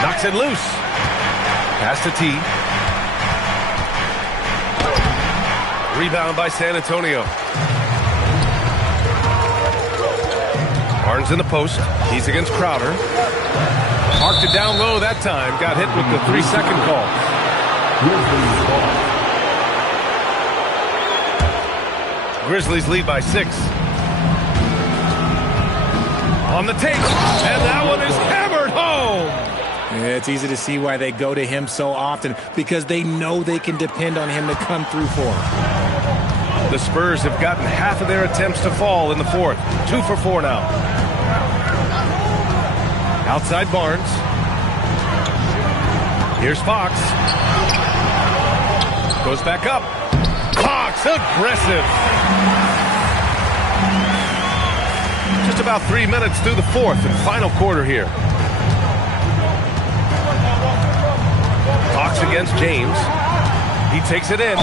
Knocks it loose. Pass to T. Rebound by San Antonio. Barnes in the post. He's against Crowder. Marked it down low that time. Got hit with the 3-second call. Grizzlies lead by 6. On the tape. And that one is hammered home. Yeah, it's easy to see why they go to him so often, because they know they can depend on him to come through for them. The Spurs have gotten half of their attempts to fall in the 4th. 2 for 4 now. Outside Barnes. Here's Fox. Goes back up. Fox, aggressive. Just about 3 minutes through the 4th and final quarter here. Fox against James. He takes it in.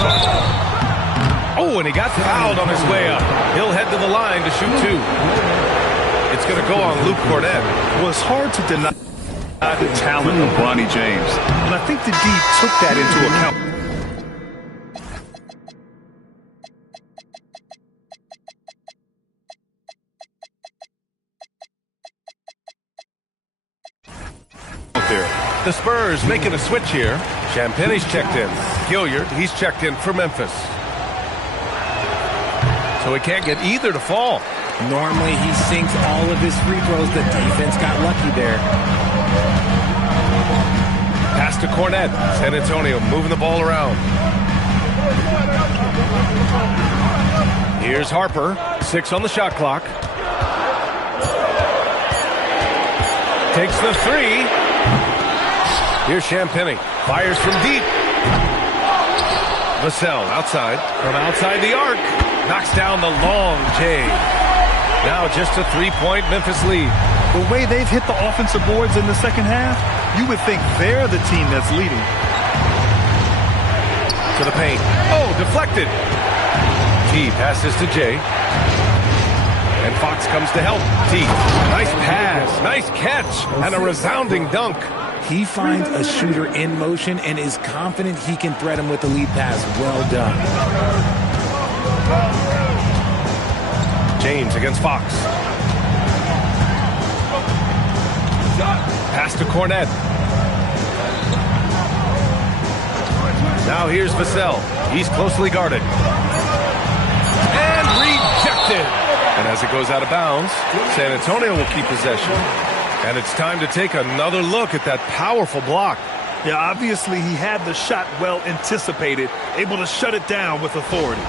Oh, and he got fouled on his way up. He'll head to the line to shoot 2. It's going to go on Luke Cornett. Well, it's hard to deny the talent of Bronny James. And I think the D took that into account. The Spurs making a switch here. Champagne's checked in. Gilliard, he's checked in for Memphis. So he can't get either to fall. Normally he sinks all of his free throws. The defense got lucky there. Pass to Cornett. San Antonio moving the ball around. Here's Harper. 6 on the shot clock. Takes the 3. Here's Champagnie. Fires from deep. Vassell outside. From outside the arc. Knocks down the long J. Now just a 3-point Memphis lead. The way they've hit the offensive boards in the second half, you would think they're the team that's leading. To the paint. Oh, deflected. T passes to J. And Fox comes to help. T. Nice pass. Nice catch. And a resounding dunk. He finds a shooter in motion and is confident he can thread him with the lead pass. Well done. James against Fox. Pass to Cornett. Now here's Vassell. He's closely guarded. And rejected. And as it goes out of bounds, San Antonio will keep possession. And it's time to take another look at that powerful block. Yeah, obviously he had the shot well anticipated, able to shut it down with authority.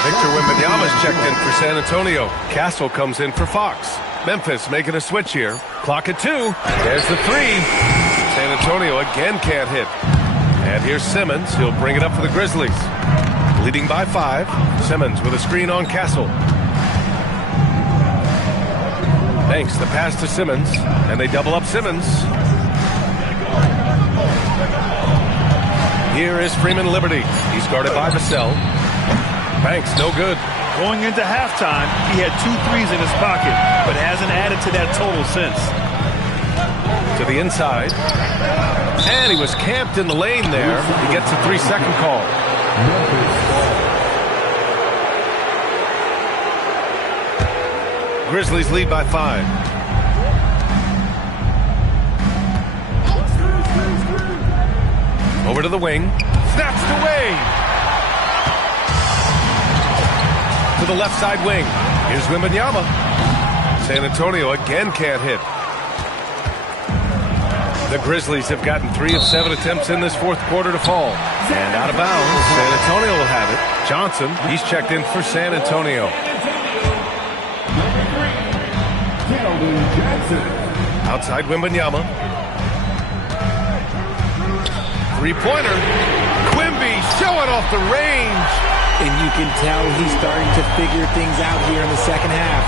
Victor Wembanyama's checked in for San Antonio. Castle comes in for Fox. Memphis making a switch here. Clock at 2. There's the 3. San Antonio again can't hit. And here's Simmons. He'll bring it up for the Grizzlies. Leading by 5. Simmons with a screen on Castle. Thanks, the pass to Simmons. And they double up Simmons. Here is Freeman Liberty. He's guarded by Vassell. Banks, no good. Going into halftime, he had 2 threes in his pocket, but hasn't added to that total since. To the inside. And he was camped in the lane there. He gets a 3-second call. Grizzlies lead by 5. Over to the wing. Snatched away. To the left side wing. Here's Wembanyama. San Antonio again can't hit. The Grizzlies have gotten 3 of 7 attempts in this 4th quarter to fall. And out of bounds, San Antonio will have it. Johnson, he's checked in for San Antonio. Outside Wembanyama. Three-pointer. Quimby showing off the range. And you can tell he's starting to figure things out here in the second half.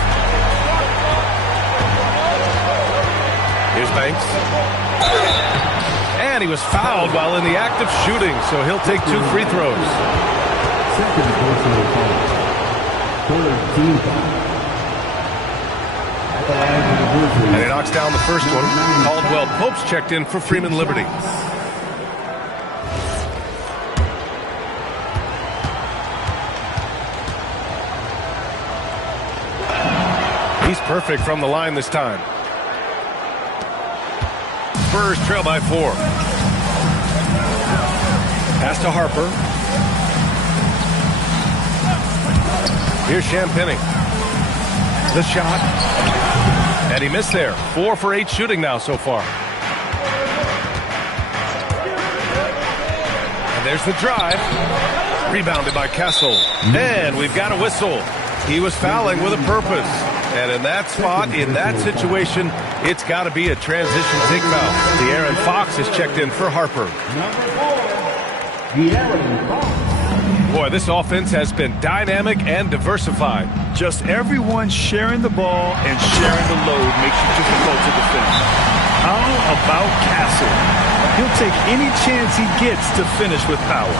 Here's Banks. And he was fouled while in the act of shooting, so he'll take 2 free throws. Second personal foul. Third team foul. At the line for the Grizzlies. And he knocks down the first one. Caldwell Pope's checked in for Freeman Liberty. He's perfect from the line this time. Spurs trail by 4. Pass to Harper. Here's Champagny. The shot. And he missed there. 4 for 8 shooting now so far. And there's the drive. Rebounded by Castle. And we've got a whistle. He was fouling with a purpose. And in that spot, in that situation, it's got to be a transition take foul. De'Aaron Fox is checked in for Harper. De'Aaron Fox. Boy, this offense has been dynamic and diversified. Just everyone sharing the ball and sharing the load makes it difficult to defend. How about Castle? He'll take any chance he gets to finish with power.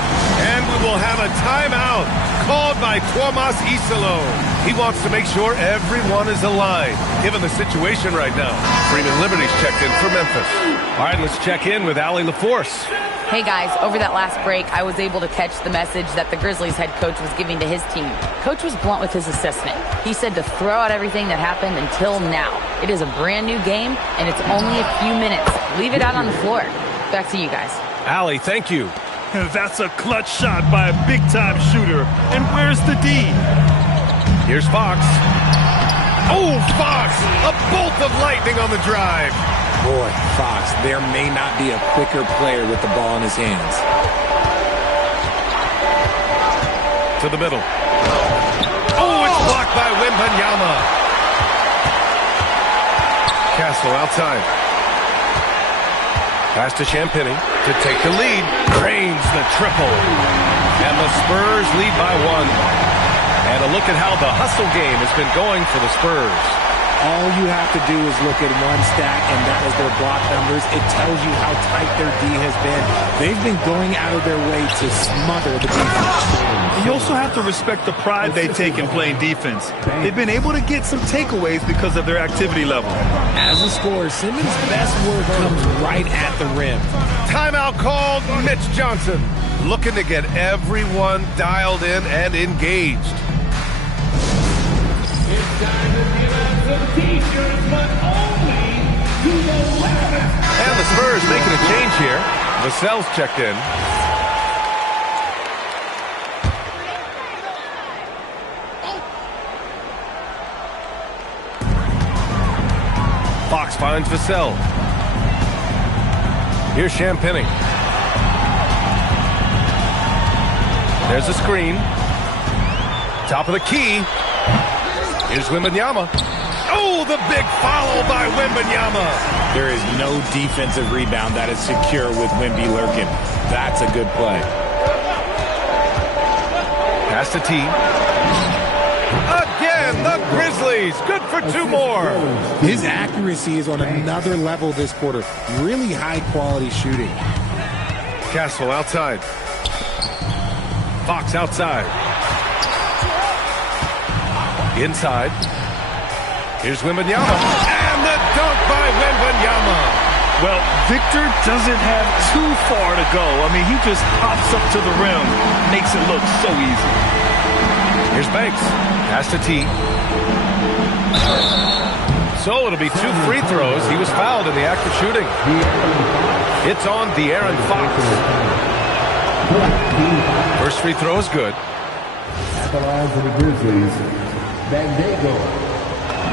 And we will have a timeout called by Tomas Isolo. He wants to make sure everyone is aligned, given the situation right now. Freeman Liberty's checked in for Memphis. All right, let's check in with Allie LaForce. Hey guys, over that last break, I was able to catch the message that the Grizzlies head coach was giving to his team. Coach was blunt with his assessment. He said to throw out everything that happened until now. It is a brand new game, and it's only a few minutes. Leave it out on the floor. Back to you guys. Allie, thank you. That's a clutch shot by a big-time shooter. And where's the D? Here's Fox. Oh, Fox! A bolt of lightning on the drive. Boy, Fox, there may not be a quicker player with the ball in his hands. To the middle. Oh, it's blocked by Wembanyama. Castle outside. Pass to Champagny to take the lead. Drains the triple. And the Spurs lead by 1. And a look at how the hustle game has been going for the Spurs. All you have to do is look at one stat, and that is their block numbers. It tells you how tight their D has been. They've been going out of their way to smother the defense. You also have to respect the pride they take in playing defense. They've been able to get some takeaways because of their activity level. As a scorer, Simmons' best work comes right at the rim. Timeout called. Mitch Johnson looking to get everyone dialed in and engaged. And the Spurs making a change here. Vassell's checked in. Fox finds Vassell. Here's Champagny. There's a screen. Top of the key. Here's Wembanyama. Oh, the big foul by Wembanyama. There is no defensive rebound that is secure with Wemby lurking. That's a good play. Pass to T. Again, the Grizzlies. Good for 2 more. His accuracy is on another level this quarter. Really high-quality shooting. Castle outside. Fox outside. Inside. Here's Wembanyama. And the dunk by Wembanyama. Well, Victor doesn't have too far to go. I mean, he just hops up to the rim. Makes it look so easy. Here's Banks. Pass to T. So it'll be 2 free throws. He was fouled in the act of shooting. It's on De'Aaron Fox. First free throw is good. At the line for the Grizzlies, Bandego.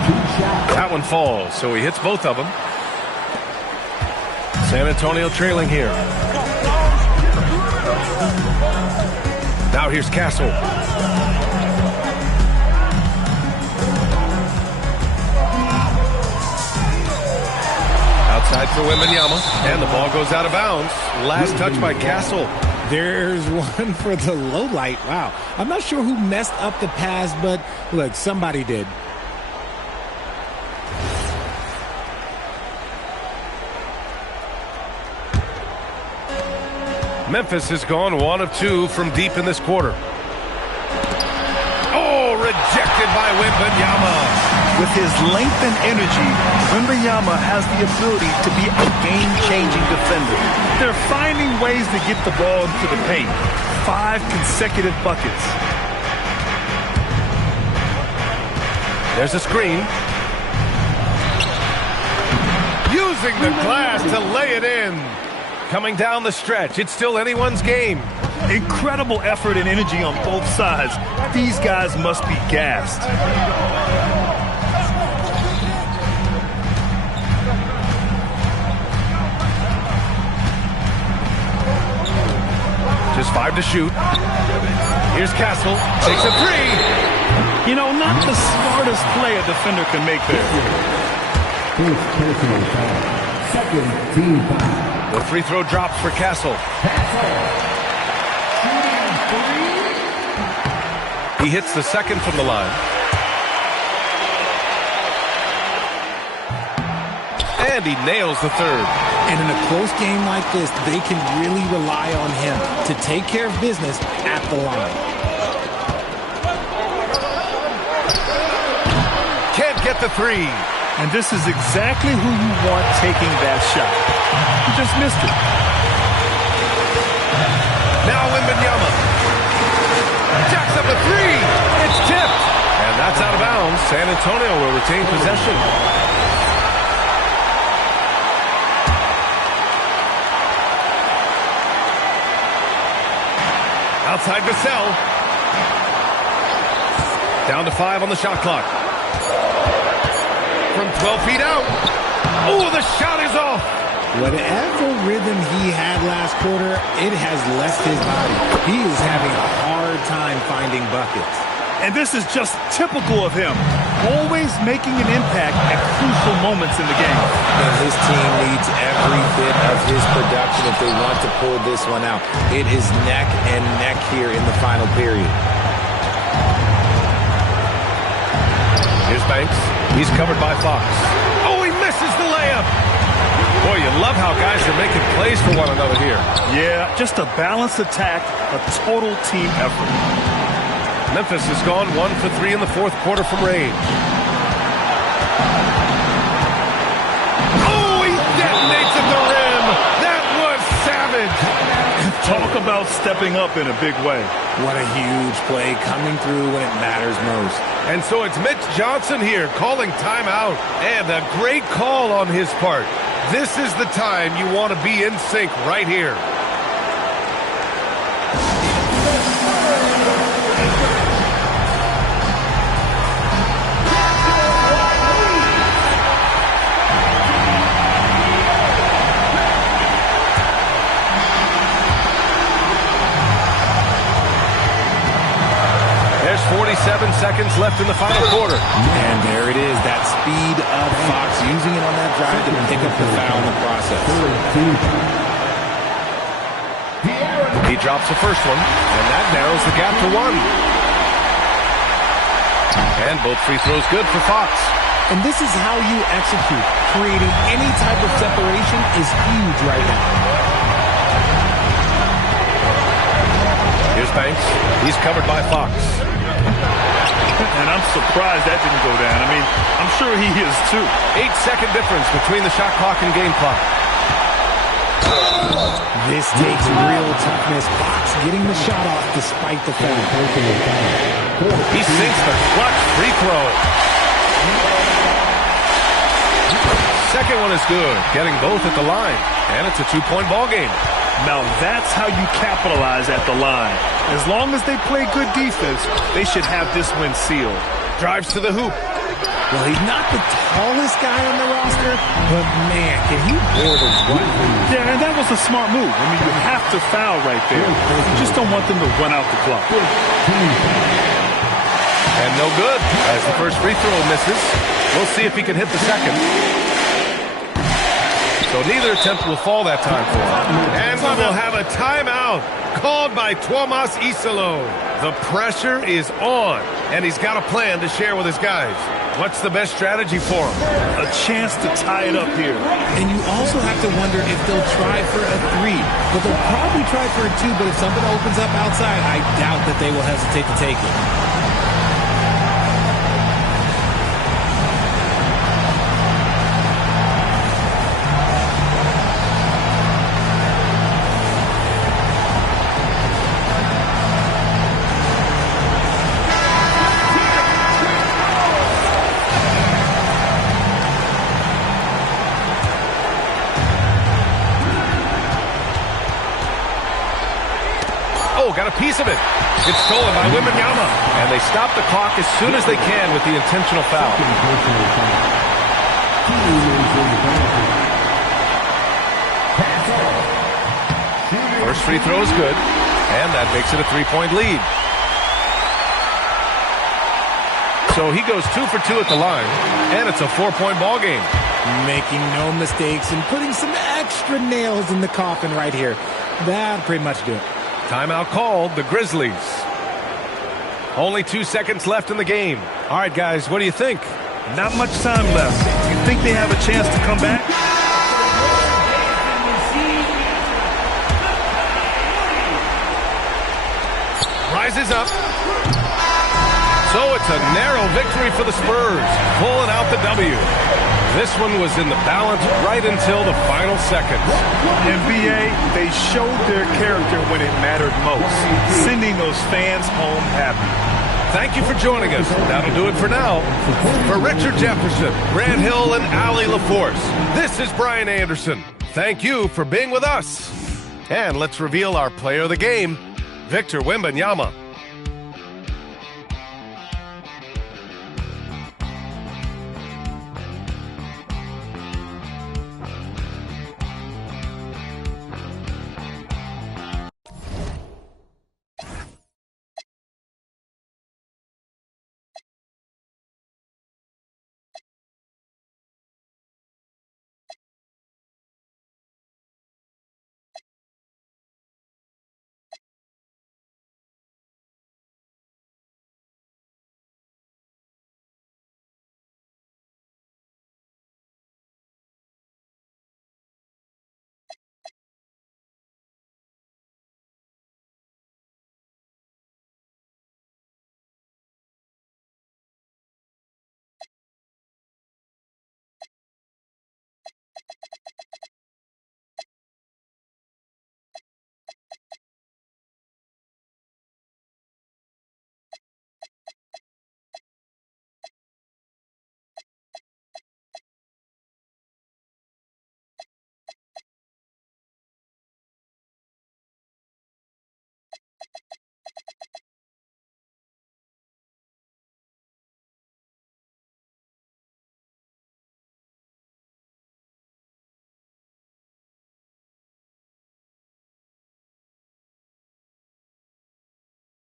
2 shots. That one falls, so he hits both of them. San Antonio trailing here. Now here's Castle. Outside for Wembanyama, and the ball goes out of bounds. Last touch by Castle. There's one for the low light. Wow. I'm not sure who messed up the pass, but look, somebody did. Memphis has gone 1 of 2 from deep in this quarter. Oh, rejected by Wembanyama. With his length and energy, Wembanyama has the ability to be a game-changing defender. They're finding ways to get the ball into the paint. 5 consecutive buckets. There's a screen. Using the glass to lay it in. Coming down the stretch, it's still anyone's game. Incredible effort and energy on both sides. These guys must be gassed. Just 5 to shoot. Here's Castle. Takes a 3. You know, not the smartest play a defender can make there. First personal foul. Second team foul. The free throw drops for Castle. He hits the second from the line. And he nails the third. And in a close game like this, they can really rely on him to take care of business at the line. Can't get the 3. And this is exactly who you want taking that shot. He just missed it. Now Wembanyama. Jacks up a 3. It's tipped. And that's out of bounds. San Antonio will retain possession. Outside Vassell. Down to 5 on the shot clock. From 12 feet out. Oh, the shot is off. Whatever rhythm he had last quarter, it has left his body. He is having a hard time finding buckets. And this is just typical of him. Always making an impact at crucial moments in the game. And his team needs every bit of his production if they want to pull this one out. It is neck and neck here in the final period. Here's Banks. He's covered by Fox. Oh, he misses the layup. Boy, you love how guys are making plays for one another here. Yeah, just a balanced attack, a total team effort. Memphis has gone 1 for 3 in the fourth quarter from range. Oh, he detonates at the rim. That was savage. Talk about stepping up in a big way. What a huge play coming through when it matters most. And so it's Mitch Johnson here calling timeout. And a great call on his part. This is the time you want to be in sync right here. There's 47 seconds left in the final quarter. And there it is, that speed of Fox, using it on that drive to pick up the foul in the process. He drops the first one, and that narrows the gap to 1. And both free throws good for Fox. And this is how you execute. Creating any type of separation is huge right now. Here's Banks. He's covered by Fox. And I'm surprised that didn't go down. I mean, I'm sure he is too. 8-second difference between the shot clock and game clock. This takes real toughness. Fox getting the shot off despite the foul. He sinks the clutch free throw. Second one is good, getting both at the line. And it's a 2-point ball game. Now that's how you capitalize at the line. As long as they play good defense, they should have this win sealed. Drives to the hoop. Well, he's not the tallest guy on the roster, but man, can he board a run? Yeah, and that was a smart move. I mean, you have to foul right there. You just don't want them to run out the clock. And no good, as the first free throw misses. We'll see if he can hit the second. So neither attempt will fall that time for him. And we will have a timeout called by Tuomas Isalo. The pressure is on, and he's got a plan to share with his guys. What's the best strategy for him? A chance to tie it up here. And you also have to wonder if they'll try for a 3. But they'll probably try for a 2, but if something opens up outside, I doubt that they will hesitate to take it. Got a piece of it. It's stolen by Wembanyama. And they stop the clock as soon as they can with the intentional foul. First free throw is good. And that makes it a 3-point lead. So he goes 2 for 2 at the line. And it's a 4-point ball game. Making no mistakes and putting some extra nails in the coffin right here. That'll pretty much do it. Timeout called, the Grizzlies. Only 2 seconds left in the game. All right, guys, what do you think? Not much time left. You think they have a chance to come back? Rises up. So it's a narrow victory for the Spurs, pulling out the W. This one was in the balance right until the final seconds. NBA, they showed their character when it mattered most, sending those fans home happy. Thank you for joining us. That'll do it for now. For Richard Jefferson, Grant Hill, and Allie LaForce, this is Brian Anderson. Thank you for being with us. And let's reveal our player of the game, Victor Wembanyama.